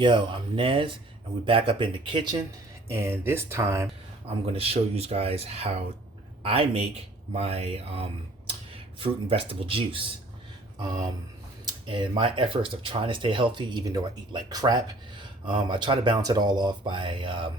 Yo, I'm Nez, and we're back up in the kitchen, and this time I'm going to show you guys how I make my fruit and vegetable juice. And my efforts of trying to stay healthy, even though I eat like crap, I try to balance it all off by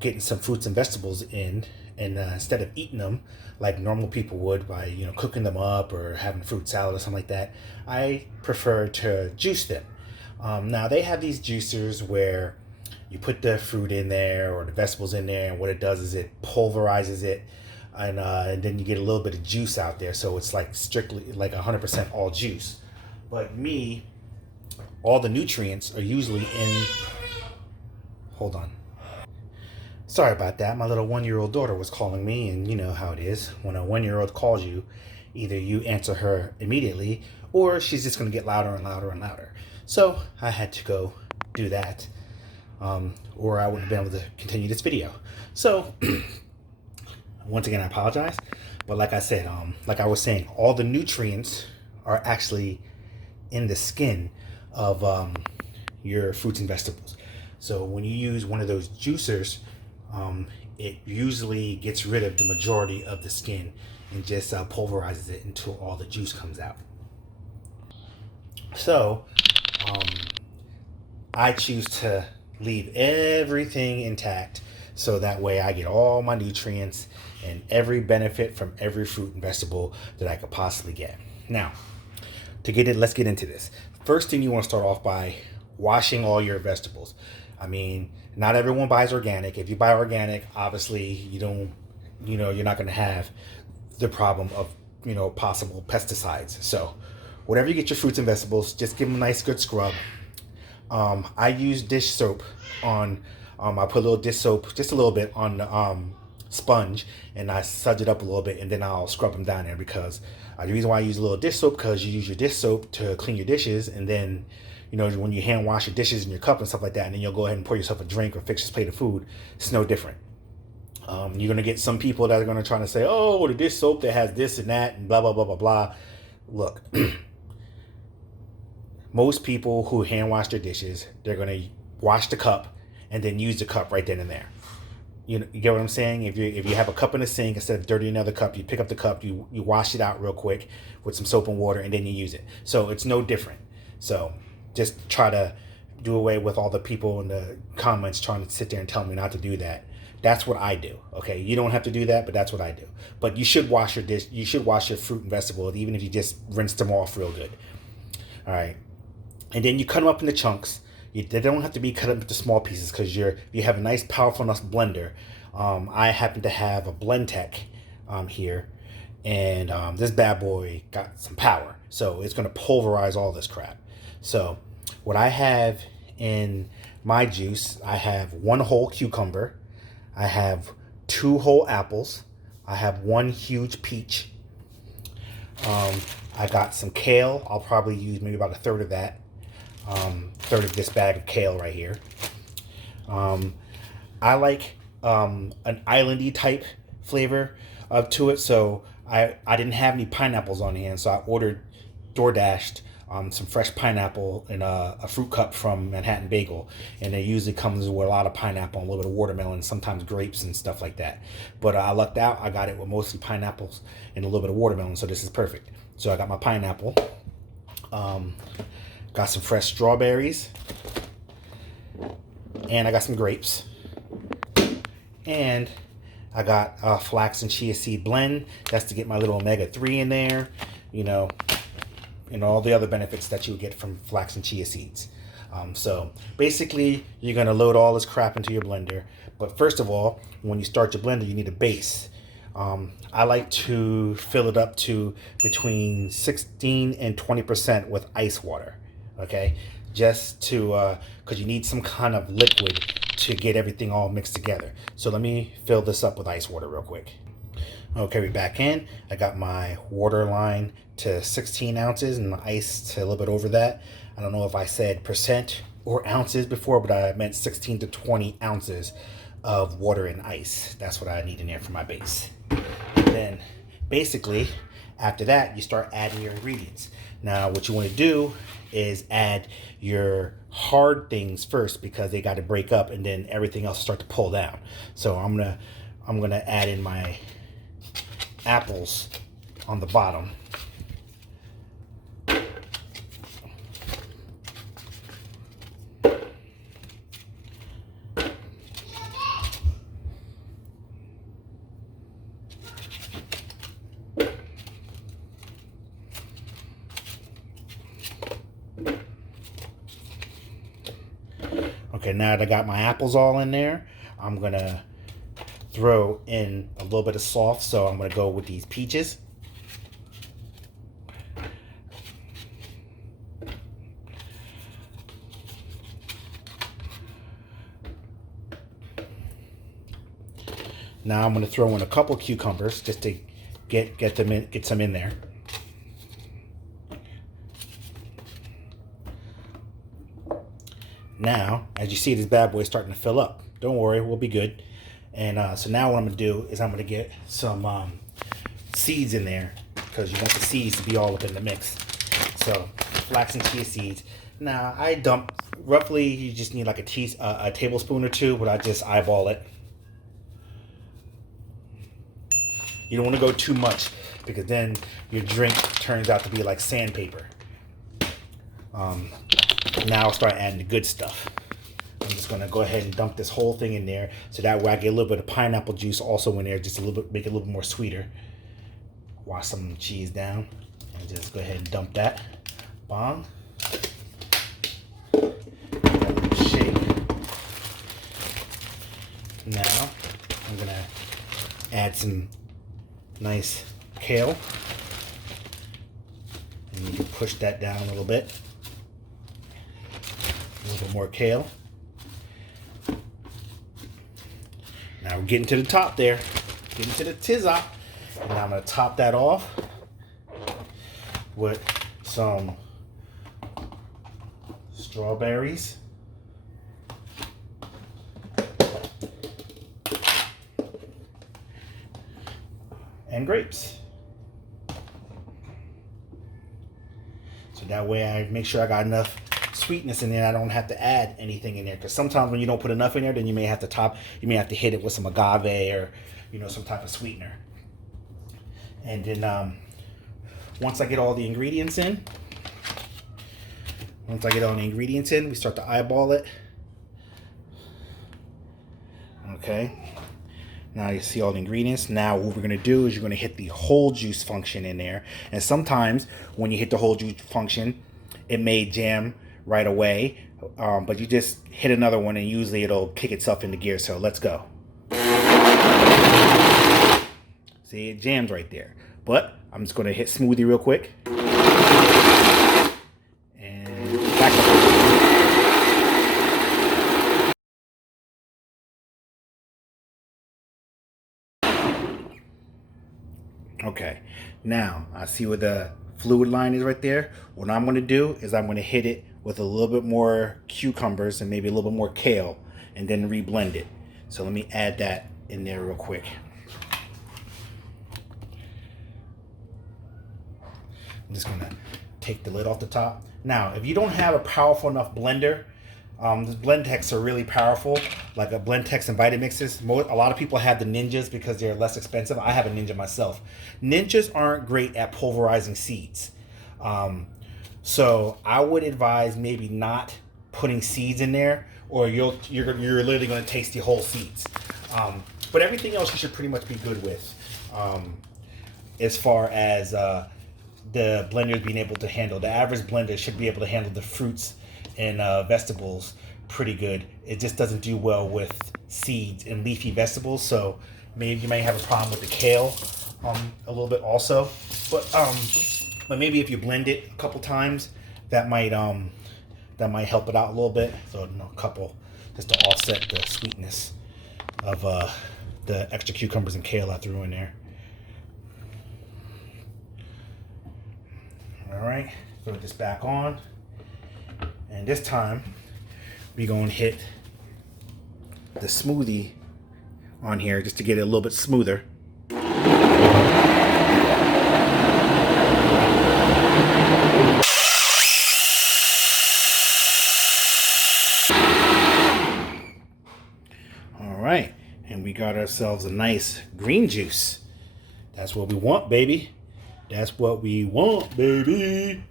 getting some fruits and vegetables in, and instead of eating them like normal people would by cooking them up or having fruit salad or something like that, I prefer to juice them. Now they have these juicers where you put the fruit in there or the vegetables in there, and what it does is it pulverizes it, and then you get a little bit of juice out there. So it's like strictly like 100% all juice. But me, all the nutrients are usually in. Hold on. Sorry about that. My little 1-year-old daughter was calling me, and you know how it is. When a 1-year-old calls you, either you answer her immediately or she's just going to get louder and louder and louder. So I had to go do that, or I wouldn't have been able to continue this video. So once again, I apologize. But like I said, like I was saying, all the nutrients are actually in the skin of your fruits and vegetables. So when you use one of those juicers, it usually gets rid of the majority of the skin and just pulverizes it until all the juice comes out. So I choose to leave everything intact, so that way I get all my nutrients and every benefit from every fruit and vegetable that I could possibly get. Now, let's get into this. First thing, you want to start off by washing all your vegetables. I mean, not everyone buys organic. If you buy organic, obviously you're not going to have the problem of possible pesticides. So whatever you get your fruits and vegetables, just give them a nice good scrub. I use dish soap on, I put a little dish soap, just a little bit on the sponge, and I suds it up a little bit, and then I'll scrub them down there, because the reason why I use a little dish soap, because you use your dish soap to clean your dishes, and then when you hand wash your dishes in your cup and stuff like that, and then you'll go ahead and pour yourself a drink or fix your plate of food, it's no different. You're going to get some people that are going to try to say, oh, the dish soap that has this and that and blah, blah, blah, blah, blah. Look, most people who hand wash their dishes, they're going to wash the cup and then use the cup right then and there. You get what I'm saying? If you have a cup in the sink, instead of dirtying another cup, you pick up the cup, you wash it out real quick with some soap and water, and then you use it. So it's no different. So just try to do away with all the people in the comments trying to sit there and tell me not to do that. That's what I do. Okay, you don't have to do that, but that's what I do. But you should wash your dish. You should wash your fruit and vegetables, even if you just rinse them off real good. All right, and then you cut them up into chunks. They don't have to be cut up into small pieces, because you have a nice, powerful enough blender. I happen to have a Blendtec here, and this bad boy got some power, so it's going to pulverize all this crap. So what I have in my juice, I have 1 whole cucumber, I have 2 whole apples, I have 1 huge peach. I got some kale. I'll probably use maybe about a third of that. Third of this bag of kale right here. I like an islandy type flavor to it, so I didn't have any pineapples on hand, so I ordered DoorDashed some fresh pineapple in a fruit cup from Manhattan Bagel, and it usually comes with a lot of pineapple and a little bit of watermelon, sometimes grapes and stuff like that. But I lucked out. I got it with mostly pineapples and a little bit of watermelon, so this is perfect. So I got my pineapple. Got some fresh strawberries, and I got some grapes, and I got flax and chia seed blend. That's to get my little omega-3 in there, and all the other benefits that you would get from flax and chia seeds. So basically, you're going to load all this crap into your blender. But first of all, when you start your blender, you need a base. I like to fill it up to between 16 and 20% with ice water. Okay, just to because you need some kind of liquid to get everything all mixed together. So let me fill this up with ice water real quick. Okay, we're back in. I got my water line to 16 ounces and the ice to a little bit over that. I don't know if I said percent or ounces before, but I meant 16 to 20 ounces of water and ice. That's what I need in there for my base. And then basically, After that, you start adding your ingredients. Now, what you want to do is add your hard things first because they got to break up, and then everything else start to pull down. So I'm gonna add in my apples on the bottom. Okay, now that I got my apples all in there, I'm gonna throw in a little bit of sauce. So I'm gonna go with these peaches. Now I'm gonna throw in a couple cucumbers just to get some in there. Now, as you see, this bad boy is starting to fill up. Don't worry, we'll be good. And so now what I'm gonna do is I'm gonna get some seeds in there because you want the seeds to be all within the mix. So flax and chia seeds. Now I dump roughly. You just need like a tablespoon or two, but I just eyeball it. You don't want to go too much because then your drink turns out to be like sandpaper. Now I'll start adding the good stuff. I'm just gonna go ahead and dump this whole thing in there, so that way I get a little bit of pineapple juice also in there, just a little bit, make it a little bit more sweeter. Wash some cheese down and just go ahead and dump that. Bong. Shake. Now I'm gonna add some nice kale, and you can push that down a little bit. A little bit more kale. Now we're getting to the top there, getting to the tizop. And now I'm going to top that off with some strawberries. And grapes. So that way I make sure I got enough sweetness in there. I don't have to add anything in there, because sometimes when you don't put enough in there, then you may have to hit it with some agave or some type of sweetener. And then once I get all the ingredients in, we start to eyeball it. Okay, now you see all the ingredients. Now what we're going to do is you're going to hit the whole juice function in there, and sometimes when you hit the whole juice function, it may jam right away, but you just hit another one and usually it'll kick itself into gear. So let's go. See, it jams right there. But I'm just going to hit smoothie real quick. And back up. Okay, now I see where the fluid line is right there. What I'm going to do is I'm going to hit it with a little bit more cucumbers and maybe a little bit more kale, and then reblend it. So let me add that in there real quick. I'm just gonna take the lid off the top. Now, if you don't have a powerful enough blender, the Blendtecs are really powerful, like a Blendtecs and Vitamixes. A lot of people have the Ninjas because they're less expensive. I have a Ninja myself. Ninjas aren't great at pulverizing seeds. So I would advise maybe not putting seeds in there, or you're literally going to taste the whole seeds. But everything else you should pretty much be good with, as far as the blender being able to handle. The average blender should be able to handle the fruits and vegetables pretty good. It just doesn't do well with seeds and leafy vegetables. So maybe you may have a problem with the kale a little bit also. But maybe if you blend it a couple times, that might help it out a little bit. So a couple, just to offset the sweetness of the extra cucumbers and kale I threw in there. All right, throw this back on, and this time we're gonna hit the smoothie on here just to get it a little bit smoother. we got ourselves a nice green juice. That's what we want, baby. That's what we want, baby.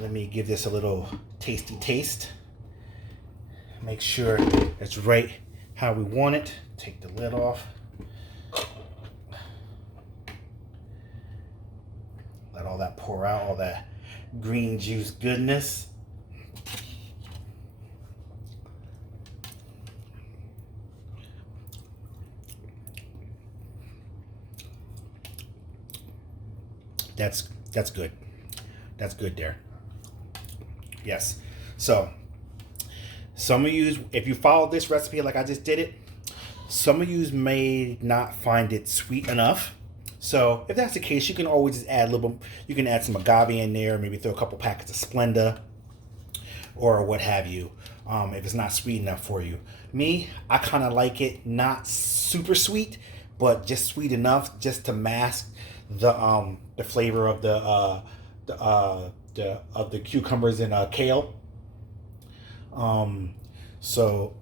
Let me give this a little tasty taste. Make sure it's right how we want it. Take the lid off. Let all that pour out, all that green juice goodness. That's good. That's good there. Yes. So some of you, if you follow this recipe like I just did it, some of you may not find it sweet enough. So if that's the case, you can always just add a little, you can add some agave in there, maybe throw a couple packets of Splenda or what have you, if it's not sweet enough for you. Me, I kind of like it not super sweet, but just sweet enough just to mask the flavor of the cucumbers and kale. So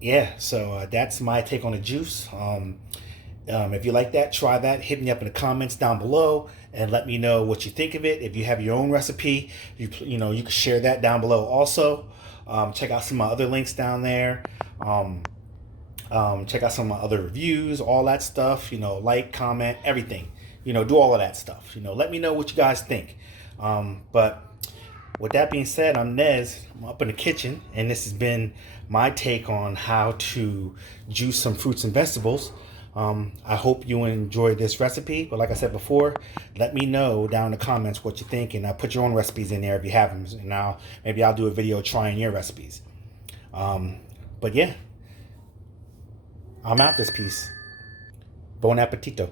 yeah, so that's my take on the juice. If you like that, try that. Hit me up in the comments down below and let me know what you think of it. If you have your own recipe, you can share that down below also. Check out some of my other links down there. Check out some of my other reviews, all that stuff. Like, comment, everything. Do all of that stuff. Let me know what you guys think. But with that being said, I'm Nez. I'm up in the kitchen, and this has been my take on how to juice some fruits and vegetables. I hope you enjoyed this recipe, but like I said before, let me know down in the comments what you think, and put your own recipes in there if you have them. And maybe I'll do a video trying your recipes. But yeah, I'm out this piece. Bon appetito.